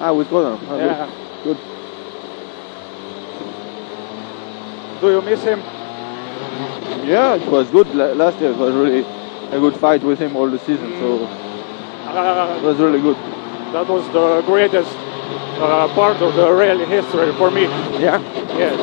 Ah, with Connor. Ah, Yeah. Good. Do you miss him? Yeah, it was good. Last year it was really a good fight with him all the season, so it was really good. That was the greatest part of the rally history for me. Yeah. Yeah.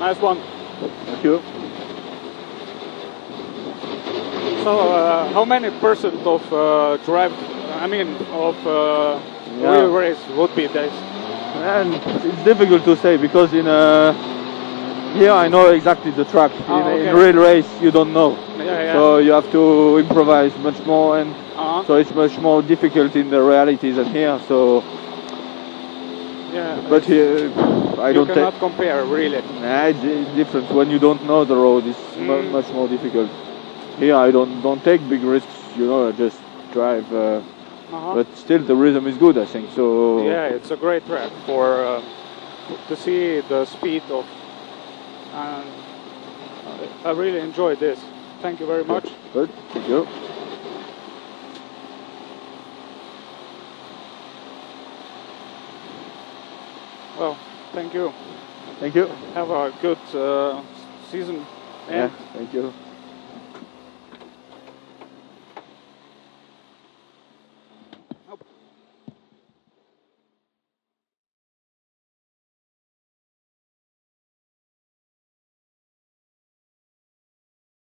Nice one. Thank you. So, how many percent of real race would be this? And it's difficult to say because in here I know exactly the track. In real race you don't know. So you have to improvise much more, and so it's much more difficult in the realities than here. So but here I don't. You cannot compare really. It's different when you don't know the road. It's much more difficult. Here I don't take big risks. You know, I just drive but still the rhythm is good, I think. So yeah, it's a great track for to see the speed of. I really enjoyed this. Thank you very much. Good. Thank you. Well, thank you. Thank you. Have a good season. Yeah, thank you.